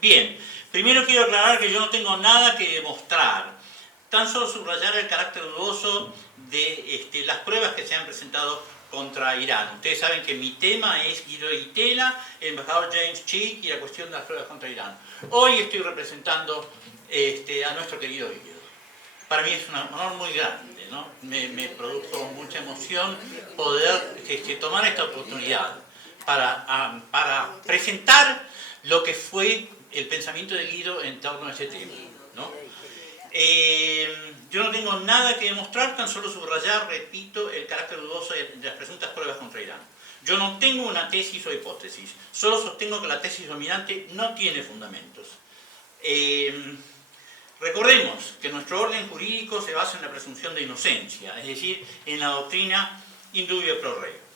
Bien, primero quiero aclarar que yo no tengo nada que demostrar, tan solo subrayar el carácter dudoso de las pruebas que se han presentado contra Irán. Ustedes saben que mi tema es Guido Itela, el embajador James Cheek y la cuestión de las pruebas contra Irán. Hoy estoy representando a nuestro querido Guido. Para mí es un honor muy grande, ¿no? Me produjo mucha emoción poder tomar esta oportunidad para presentar lo que fue el pensamiento de Guido en torno a este tema, ¿no? Yo no tengo nada que demostrar, tan solo subrayar, repito, el carácter dudoso de las presuntas pruebas contra Irán. Yo no tengo una tesis o hipótesis, solo sostengo que la tesis dominante no tiene fundamentos. Recordemos que nuestro orden jurídico se basa en la presunción de inocencia, es decir, en la doctrina in dubio pro reo.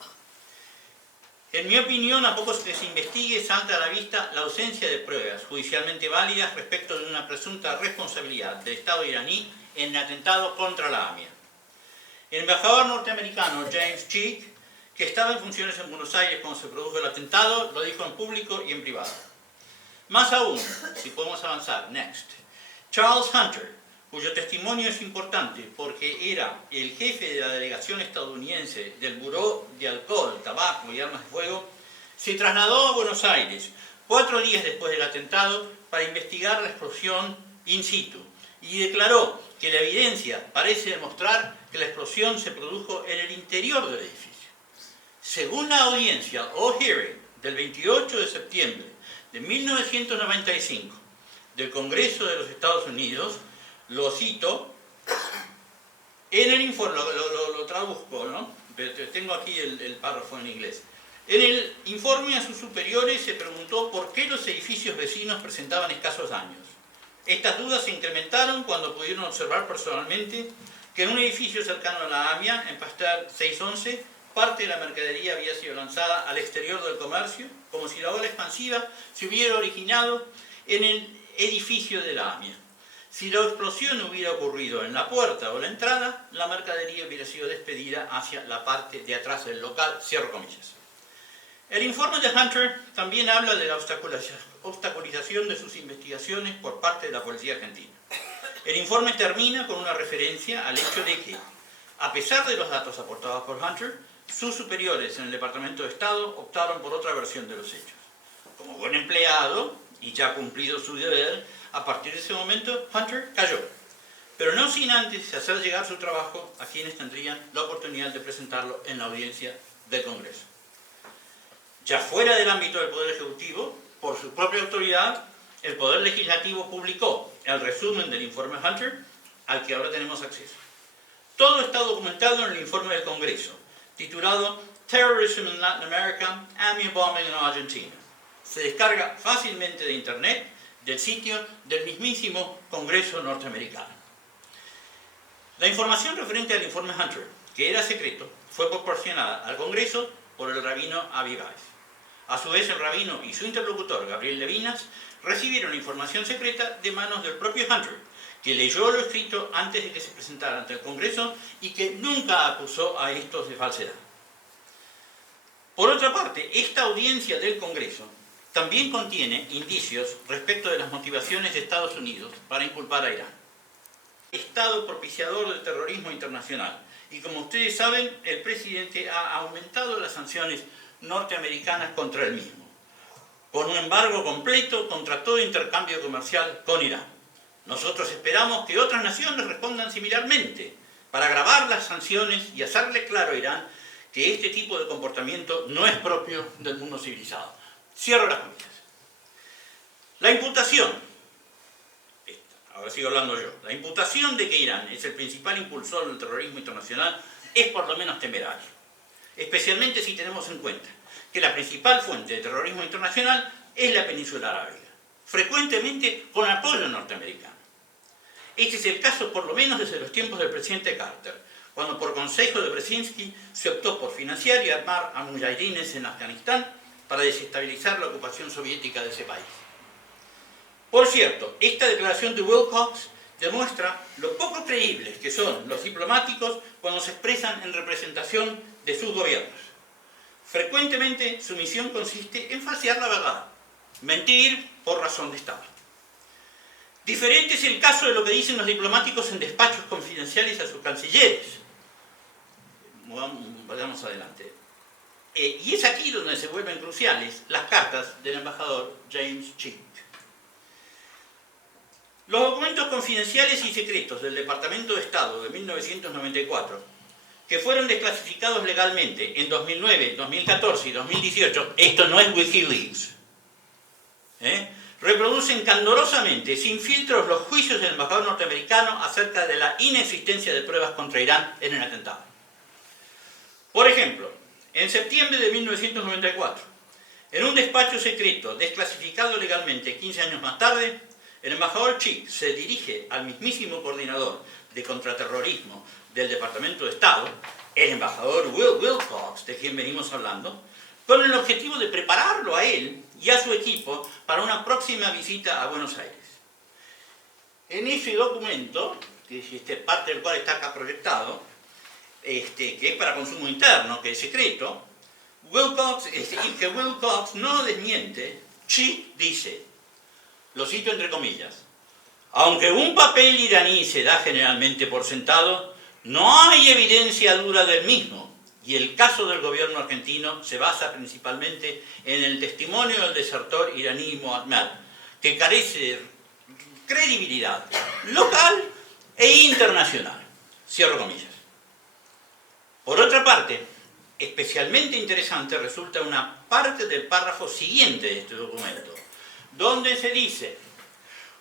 En mi opinión, a poco que se investigue, salta a la vista la ausencia de pruebas judicialmente válidas respecto de una presunta responsabilidad del Estado iraní en el atentado contra la AMIA. El embajador norteamericano James Cheek, que estaba en funciones en Buenos Aires cuando se produjo el atentado, lo dijo en público y en privado. Más aún, si podemos avanzar, next. Charles Hunter, cuyo testimonio es importante porque era el jefe de la delegación estadounidense del Buró de Alcohol, Tabaco y Armas de Fuego, se trasladó a Buenos Aires 4 días después del atentado para investigar la explosión in situ y declaró que la evidencia parece demostrar que la explosión se produjo en el interior del edificio. Según la audiencia o hearing del 28 de septiembre de 1995 del Congreso de los Estados Unidos, lo cito, en el informe, lo traduzco, ¿no? Tengo aquí el párrafo en inglés. En el informe a sus superiores se preguntó por qué los edificios vecinos presentaban escasos daños. Estas dudas se incrementaron cuando pudieron observar personalmente que en un edificio cercano a la AMIA, en Pasteur 611, parte de la mercadería había sido lanzada al exterior del comercio, como si la ola expansiva se hubiera originado en el edificio de la AMIA. Si la explosión hubiera ocurrido en la puerta o la entrada, la mercadería hubiera sido despedida hacia la parte de atrás del local, cierro comillas. El informe de Hunter también habla de la obstaculización de sus investigaciones por parte de la policía argentina. El informe termina con una referencia al hecho de que, a pesar de los datos aportados por Hunter, sus superiores en el Departamento de Estado optaron por otra versión de los hechos. Como buen empleado, y ya cumplido su deber, a partir de ese momento, Hunter cayó. Pero no sin antes hacer llegar su trabajo a quienes tendrían la oportunidad de presentarlo en la audiencia del Congreso. Ya fuera del ámbito del Poder Ejecutivo, por su propia autoridad, el Poder Legislativo publicó el resumen del informe Hunter, al que ahora tenemos acceso. Todo está documentado en el informe del Congreso, titulado Terrorism in Latin America, AMIA Bombing in Argentina. Se descarga fácilmente de Internet del sitio del mismísimo Congreso norteamericano. La información referente al informe Hunter, que era secreto, fue proporcionada al Congreso por el rabino Avi Weiss. A su vez, el rabino y su interlocutor, Gabriel Levinas, recibieron información secreta de manos del propio Hunter, que leyó lo escrito antes de que se presentara ante el Congreso y que nunca acusó a estos de falsedad. Por otra parte, esta audiencia del Congreso también contiene indicios respecto de las motivaciones de Estados Unidos para inculpar a Irán. Estado propiciador del terrorismo internacional. Y como ustedes saben, el presidente ha aumentado las sanciones norteamericanas contra él mismo, con un embargo completo contra todo intercambio comercial con Irán. Nosotros esperamos que otras naciones respondan similarmente para agravar las sanciones y hacerle claro a Irán que este tipo de comportamiento no es propio del mundo civilizado. Cierro las comillas. La imputación, ahora sigo hablando yo, la imputación de que Irán es el principal impulsor del terrorismo internacional es por lo menos temerario, especialmente si tenemos en cuenta que la principal fuente de terrorismo internacional es la península arábiga, frecuentemente con apoyo norteamericano. Este es el caso por lo menos desde los tiempos del presidente Carter, cuando por consejo de Brzezinski se optó por financiar y armar a mujahidines en Afganistán para desestabilizar la ocupación soviética de ese país. Por cierto, esta declaración de Wilcox demuestra lo poco creíbles que son los diplomáticos cuando se expresan en representación de sus gobiernos. Frecuentemente su misión consiste en falsear la verdad. mentir por razón de Estado. Diferente es el caso de lo que dicen los diplomáticos en despachos confidenciales a sus cancilleres. Vayamos adelante. Y es aquí donde se vuelven cruciales las cartas del embajador James Chick. Los documentos confidenciales y secretos del Departamento de Estado de 1994, que fueron desclasificados legalmente en 2009, 2014 y 2018, esto no es WikiLeaks, reproducen candorosamente, sin filtros, los juicios del embajador norteamericano acerca de la inexistencia de pruebas contra Irán en el atentado. Por ejemplo, en septiembre de 1994, en un despacho secreto desclasificado legalmente 15 años más tarde, el embajador Chick se dirige al mismísimo coordinador de contraterrorismo del Departamento de Estado, el embajador Will Wilcox, de quien venimos hablando, con el objetivo de prepararlo a él y a su equipo para una próxima visita a Buenos Aires. En ese documento, que es parte del cual está acá proyectado, que es para consumo interno, que es secreto, y que Wilcox no desmiente, Chick dice, lo cito entre comillas, aunque un papel iraní se da generalmente por sentado, no hay evidencia dura del mismo, y el caso del gobierno argentino se basa principalmente en el testimonio del desertor iraní Mohammad, que carece de credibilidad local e internacional. Cierro comillas. Por otra parte, especialmente interesante resulta una parte del párrafo siguiente de este documento, donde se dice,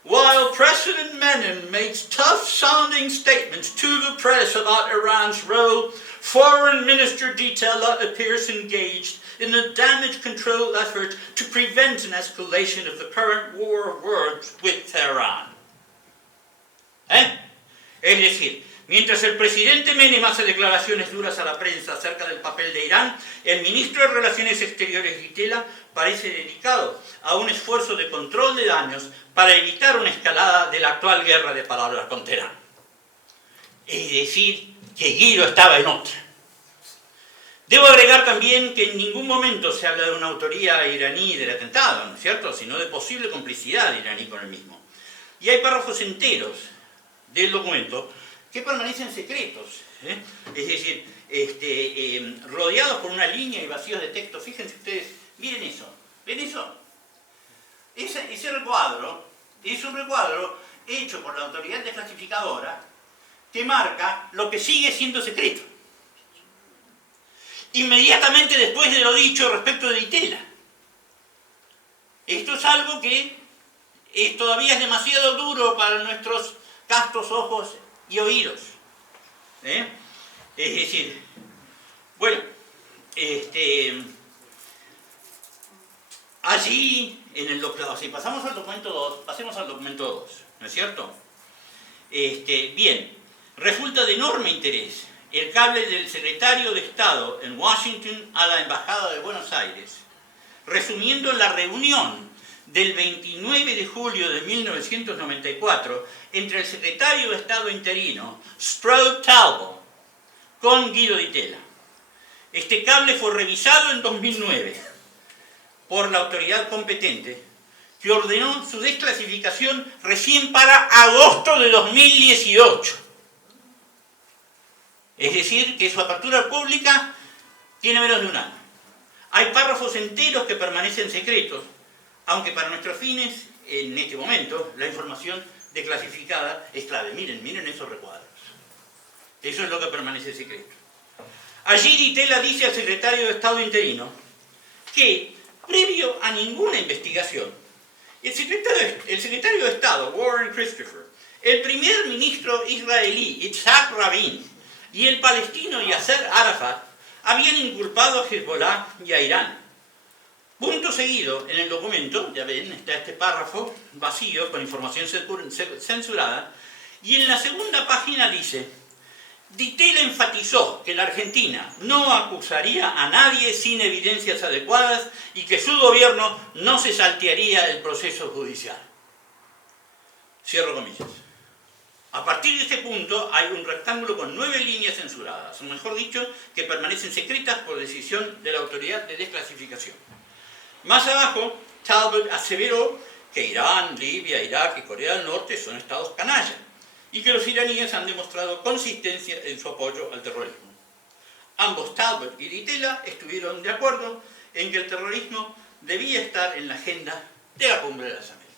while President Menem makes tough-sounding statements to the press about Iran's role, Foreign Minister Ditella appears engaged in a damage control effort to prevent an escalation of the current war with Tehran. Es decir, mientras el presidente Menem hace declaraciones duras a la prensa acerca del papel de Irán, el ministro de Relaciones Exteriores Ditella parece dedicado a un esfuerzo de control de daños para evitar una escalada de la actual guerra de palabras con Teherán. Es decir, que Guido estaba en otra. Debo agregar también que en ningún momento se habla de una autoría iraní del atentado, ¿no es cierto?, sino de posible complicidad iraní con el mismo. Y hay párrafos enteros del documento que permanecen secretos, es decir, rodeados por una línea y vacíos de texto. Fíjense ustedes, miren eso, ¿ven eso? Ese recuadro es un recuadro hecho por la autoridad desclasificadora que marca lo que sigue siendo secreto. Inmediatamente después de lo dicho respecto de Ditella. Esto es algo que todavía es demasiado duro para nuestros castos ojos y oídos. Es decir, bueno, allí, si pasamos al documento 2, pasemos al documento 2, ¿no es cierto? Bien, resulta de enorme interés el cable del secretario de Estado en Washington a la Embajada de Buenos Aires, resumiendo la reunión del 29 de julio de 1994 entre el secretario de Estado interino, Strobe Talbot, con Guido Ditella. Este cable fue revisado en 2009 por la autoridad competente, que ordenó su desclasificación recién para agosto de 2018. Es decir, que su apertura pública tiene menos de un año. Hay párrafos enteros que permanecen secretos, aunque para nuestros fines, en este momento, la información desclasificada es clave. Miren esos recuadros. Eso es lo que permanece secreto. Allí Ditella dice al secretario de Estado interino que, previo a ninguna investigación, el secretario de Estado, Warren Christopher, el primer ministro israelí, Yitzhak Rabin, y el palestino Yasser Arafat habían inculpado a Hezbollah y a Irán. Punto seguido, en el documento, ya ven, está este párrafo vacío con información censurada, y en la segunda página dice: Ditella enfatizó que la Argentina no acusaría a nadie sin evidencias adecuadas y que su gobierno no se saltearía el proceso judicial. Cierro comillas. A partir de este punto hay un rectángulo con 9 líneas censuradas, o mejor dicho, que permanecen secretas por decisión de la autoridad de desclasificación. Más abajo Talbot aseveró que Irán, Libia, Irak y Corea del Norte son estados canalla y que los iraníes han demostrado consistencia en su apoyo al terrorismo. Ambos, Talbot y Di Tella, estuvieron de acuerdo en que el terrorismo debía estar en la agenda de la Cumbre de las Américas.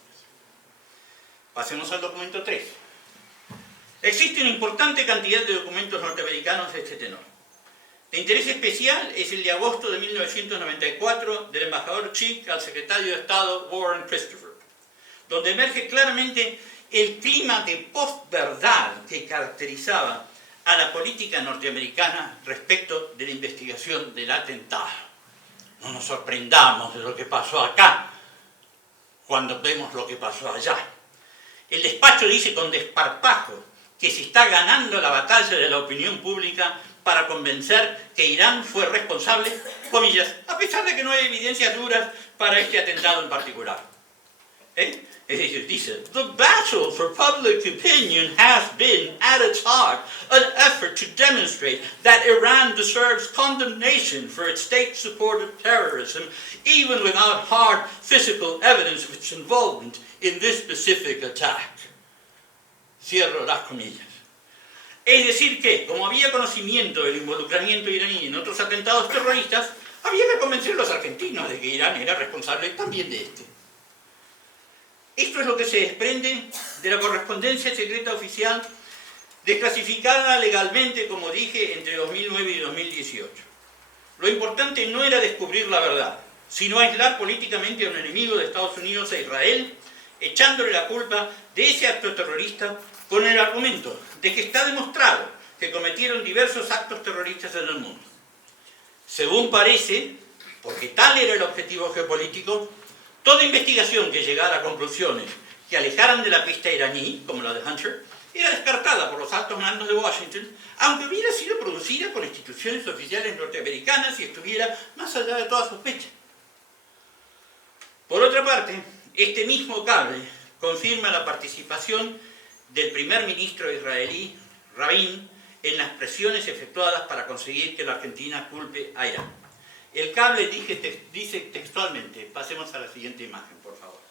Pasemos al documento 3. Existe una importante cantidad de documentos norteamericanos de este tenor. De interés especial es el de agosto de 1994 del embajador Chick al secretario de Estado Warren Christopher, donde emerge claramente el clima de posverdad que caracterizaba a la política norteamericana respecto de la investigación del atentado. No nos sorprendamos de lo que pasó acá cuando vemos lo que pasó allá. El despacho dice con desparpajo que se está ganando la batalla de la opinión pública para convencer que Irán fue responsable, comillas, a pesar de que no hay evidencias duras para este atentado en particular. Es decir, dice, the battle for public opinion has been, at its heart, an effort to demonstrate that Iran deserves condemnation for its state-support of terrorism, even without hard physical evidence of its involvement in this specific attack. Cierro las comillas. Es decir que, como había conocimiento del involucramiento iraní en otros atentados terroristas, había que convencer a los argentinos de que Irán era responsable también de este. Esto es lo que se desprende de la correspondencia secreta oficial desclasificada legalmente, como dije, entre 2009 y 2018. Lo importante no era descubrir la verdad, sino aislar políticamente a un enemigo de Estados Unidos e Israel, echándole la culpa de ese acto terrorista con el argumento de que está demostrado que cometieron diversos actos terroristas en el mundo. Según parece, porque tal era el objetivo geopolítico, toda investigación que llegara a conclusiones que alejaran de la pista iraní, como la de Hunter, era descartada por los altos mandos de Washington, aunque hubiera sido producida por instituciones oficiales norteamericanas y estuviera más allá de toda sospecha. Por otra parte, este mismo cable confirma la participación del primer ministro israelí, Rabin, en las presiones efectuadas para conseguir que la Argentina culpe a Irán. El cable dice textualmente, pasemos a la siguiente imagen, por favor.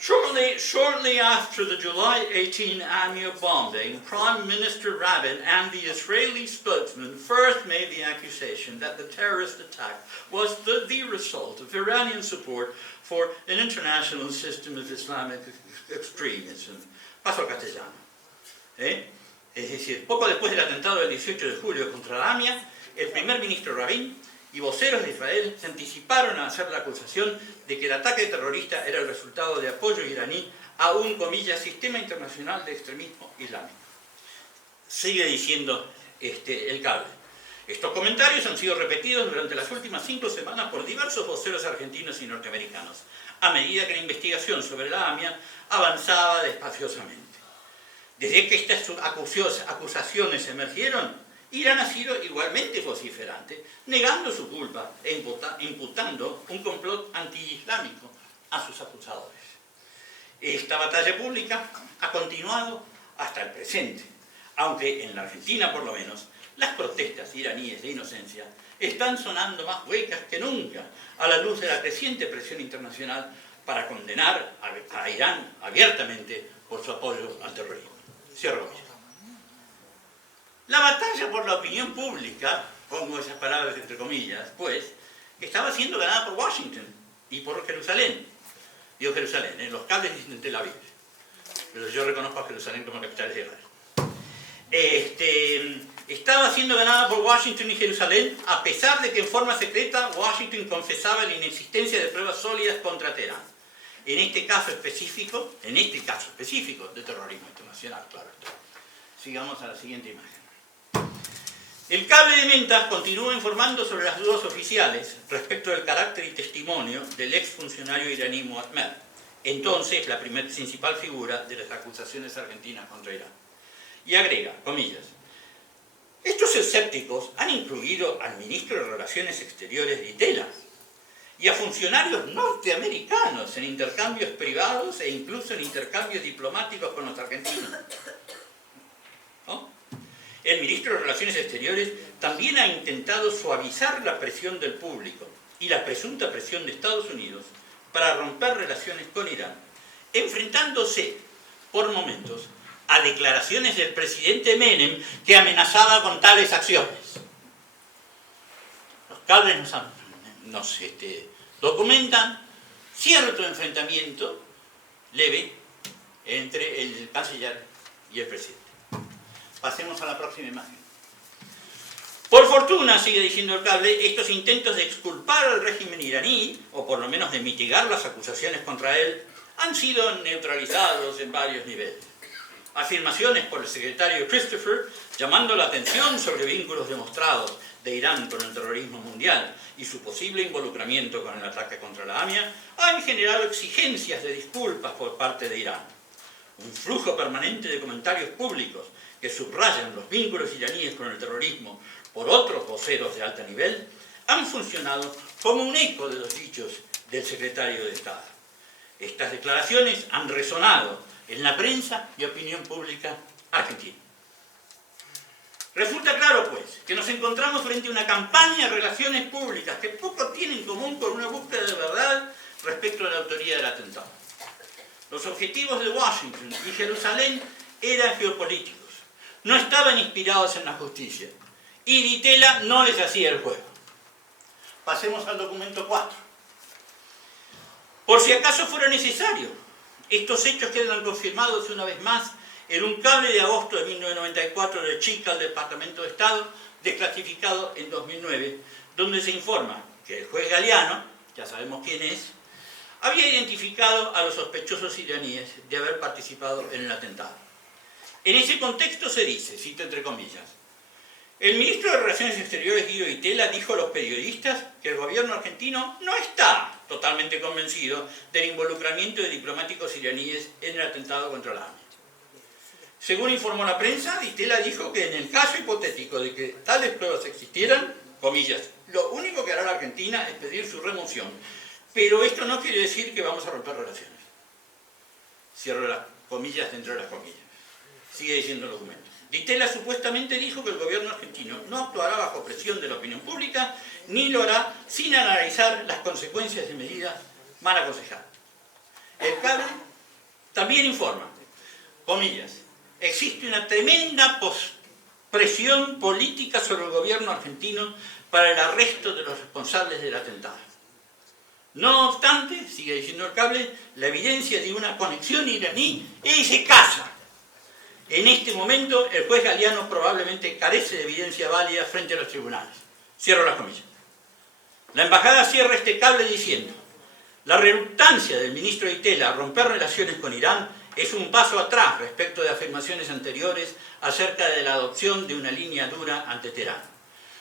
Shortly after the July 18 Amir bombing, Prime Minister Rabin and the Israeli spokesman first made the accusation that the terrorist attack was the result of Iranian support for an international system of Islamic extremism. Paso al castellano. Es decir, poco después del atentado del 18 de julio contra Ramia, el primer ministro Rabin y voceros de Israel se anticiparon a hacer la acusación de que el ataque terrorista era el resultado de apoyo iraní a un, comillas, sistema internacional de extremismo islámico. Sigue diciendo el cable. Estos comentarios han sido repetidos durante las últimas 5 semanas por diversos voceros argentinos y norteamericanos, a medida que la investigación sobre la AMIA avanzaba despaciosamente. Desde que estas acusaciones emergieron, Irán ha sido igualmente vociferante, negando su culpa e imputando un complot anti-islámico a sus acusadores. Esta batalla pública ha continuado hasta el presente, aunque en la Argentina por lo menos las protestas iraníes de inocencia están sonando más huecas que nunca a la luz de la creciente presión internacional para condenar a Irán abiertamente por su apoyo al terrorismo. Cierro comillas. La batalla por la opinión pública, pongo esas palabras entre comillas, pues, estaba siendo ganada por Washington y por Jerusalén. Digo Jerusalén, los cables dicen Tel Aviv, pero yo reconozco a Jerusalén como capital de Israel. Estaba siendo ganada por Washington y Jerusalén, a pesar de que en forma secreta Washington confesaba la inexistencia de pruebas sólidas contra Teherán. En este caso específico de terrorismo internacional, claro está. Sigamos a la siguiente imagen. El cable de Mentas continúa informando sobre las dudas oficiales respecto del carácter y testimonio del exfuncionario iraní Mohammad, entonces la principal figura de las acusaciones argentinas contra Irán. Y agrega, comillas, estos escépticos han incluido al ministro de Relaciones Exteriores Di Tella y a funcionarios norteamericanos en intercambios privados e incluso en intercambios diplomáticos con los argentinos. ¿No? El ministro de Relaciones Exteriores también ha intentado suavizar la presión del público y la presunta presión de Estados Unidos para romper relaciones con Irán, enfrentándose por momentos a declaraciones del presidente Menem que amenazaba con tales acciones. Los cables nos documentan cierto enfrentamiento leve entre el canciller y el presidente. Pasemos a la próxima imagen. Por fortuna, sigue diciendo el cable, estos intentos de exculpar al régimen iraní, o por lo menos de mitigar las acusaciones contra él, han sido neutralizados en varios niveles. Afirmaciones por el secretario Christopher llamando la atención sobre vínculos demostrados de Irán con el terrorismo mundial y su posible involucramiento con el ataque contra la AMIA han generado exigencias de disculpas por parte de Irán. Un flujo permanente de comentarios públicos que subrayan los vínculos iraníes con el terrorismo por otros voceros de alto nivel han funcionado como un eco de los dichos del secretario de Estado. Estas declaraciones han resonado en la prensa y opinión pública argentina. Resulta claro, pues, que nos encontramos frente a una campaña de relaciones públicas que poco tiene en común con una búsqueda de verdad respecto a la autoría del atentado. Los objetivos de Washington y Jerusalén eran geopolíticos, no estaban inspirados en la justicia, y Di Tella no les hacía el juego. Pasemos al documento 4. Por si acaso fuera necesario, estos hechos quedan confirmados una vez más en un cable de agosto de 1994 de Chica al Departamento de Estado, desclasificado en 2009, donde se informa que el juez Galeano, ya sabemos quién es, había identificado a los sospechosos iraníes de haber participado en el atentado. En ese contexto se dice, cito entre comillas, el ministro de Relaciones Exteriores Guido Di Tella dijo a los periodistas que el gobierno argentino no está totalmente convencido del involucramiento de diplomáticos iraníes en el atentado contra la AMIA. Según informó la prensa, Di Tella dijo que en el caso hipotético de que tales pruebas existieran, comillas, lo único que hará la Argentina es pedir su remoción, pero esto no quiere decir que vamos a romper relaciones. Cierro las comillas dentro de las comillas. Sigue diciendo el documento. Di Tella supuestamente dijo que el gobierno argentino no actuará bajo presión de la opinión pública, ni lo hará sin analizar las consecuencias de medidas mal aconsejadas. El cable también informa, comillas, existe una tremenda presión política sobre el gobierno argentino para el arresto de los responsables del atentado. No obstante, sigue diciendo el cable, la evidencia de una conexión iraní es escasa. En este momento, el juez Galeano probablemente carece de evidencia válida frente a los tribunales. Cierro las comillas. La embajada cierra este cable diciendo, la reluctancia del ministro Di Tella a romper relaciones con Irán es un paso atrás respecto de afirmaciones anteriores acerca de la adopción de una línea dura ante Teherán.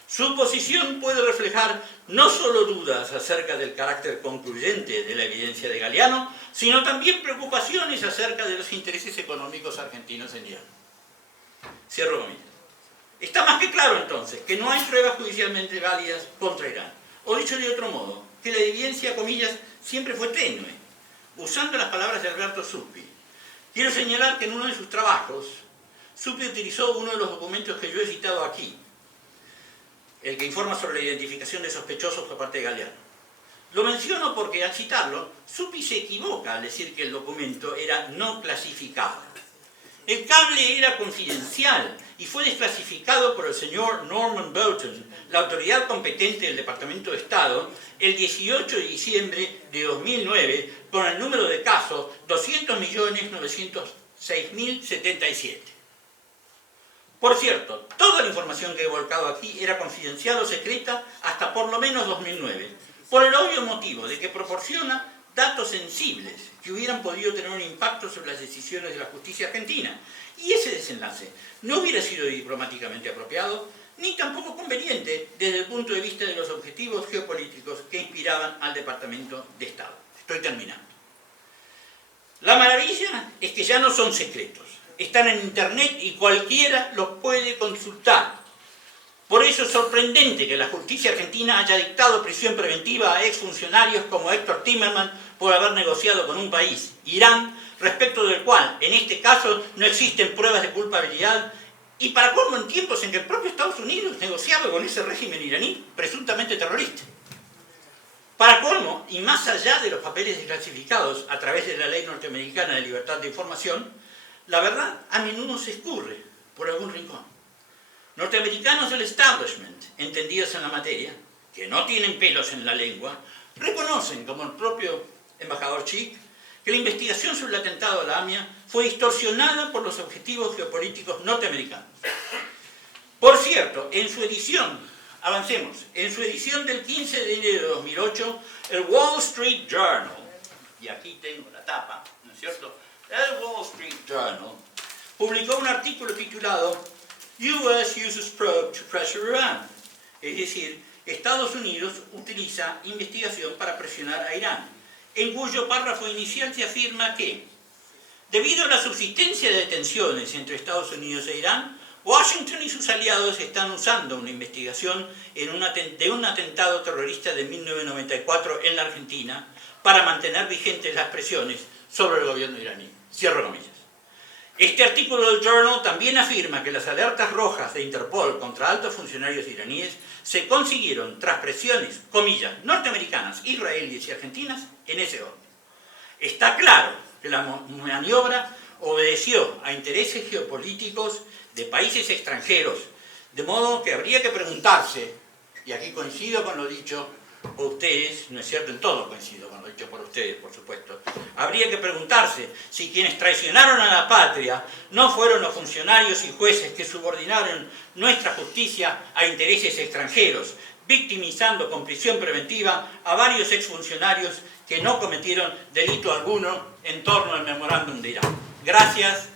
Su posición puede reflejar no solo dudas acerca del carácter concluyente de la evidencia de Galeano, sino también preocupaciones acerca de los intereses económicos argentinos en Irán. Cierro comillas. Está más que claro entonces que no hay pruebas judicialmente válidas contra Irán. O dicho de otro modo, que la evidencia, comillas, siempre fue tenue. Usando las palabras de Alberto Suppi, quiero señalar que en uno de sus trabajos, Suppi utilizó uno de los documentos que yo he citado aquí, el que informa sobre la identificación de sospechosos por parte de Galeano. Lo menciono porque al citarlo, Suppi se equivoca al decir que el documento era no clasificado. El cable era confidencial y fue desclasificado por el señor Norman Bolton, la autoridad competente del Departamento de Estado, el 18 de diciembre de 2009, con el número de casos 200.906.077. Por cierto, toda la información que he volcado aquí era confidencial o secreta hasta por lo menos 2009, por el obvio motivo de que proporciona datos sensibles que hubieran podido tener un impacto sobre las decisiones de la justicia argentina. Y ese desenlace no hubiera sido diplomáticamente apropiado, ni tampoco conveniente desde el punto de vista de los objetivos geopolíticos que inspiraban al Departamento de Estado. Estoy terminando. La maravilla es que ya no son secretos. Están en internet y cualquiera los puede consultar. Por eso es sorprendente que la justicia argentina haya dictado prisión preventiva a exfuncionarios como Héctor Timerman por haber negociado con un país, Irán, respecto del cual, en este caso, no existen pruebas de culpabilidad, y para colmo en tiempos en que el propio Estados Unidos negociaba con ese régimen iraní presuntamente terrorista. Para colmo, y más allá de los papeles desclasificados a través de la Ley Norteamericana de Libertad de Información, la verdad a menudo se escurre por algún rincón. Norteamericanos del establishment, entendidos en la materia, que no tienen pelos en la lengua, reconocen, como el propio embajador Chick, que la investigación sobre el atentado a la AMIA fue distorsionada por los objetivos geopolíticos norteamericanos. Por cierto, en su edición, avancemos, en su edición del 15 de enero de 2008, el Wall Street Journal, y aquí tengo la tapa, ¿no es cierto? El Wall Street Journal publicó un artículo titulado US uses probe to pressure Iran, es decir, Estados Unidos utiliza investigación para presionar a Irán, en cuyo párrafo inicial se afirma que, debido a la subsistencia de tensiones entre Estados Unidos e Irán, Washington y sus aliados están usando una investigación de un atentado terrorista de 1994 en la Argentina para mantener vigentes las presiones sobre el gobierno iraní. Cierro comillas. Este artículo del Journal también afirma que las alertas rojas de Interpol contra altos funcionarios iraníes se consiguieron tras presiones, comillas, norteamericanas, israelíes y argentinas en ese orden. Está claro que la maniobra obedeció a intereses geopolíticos de países extranjeros, de modo que habría que preguntarse, y aquí coincido con lo dicho por ustedes, no es cierto, en todo coincido con lo dicho por ustedes, por supuesto, habría que preguntarse si quienes traicionaron a la patria no fueron los funcionarios y jueces que subordinaron nuestra justicia a intereses extranjeros, victimizando con prisión preventiva a varios exfuncionarios que no cometieron delito alguno en torno al memorándum de Irán. Gracias.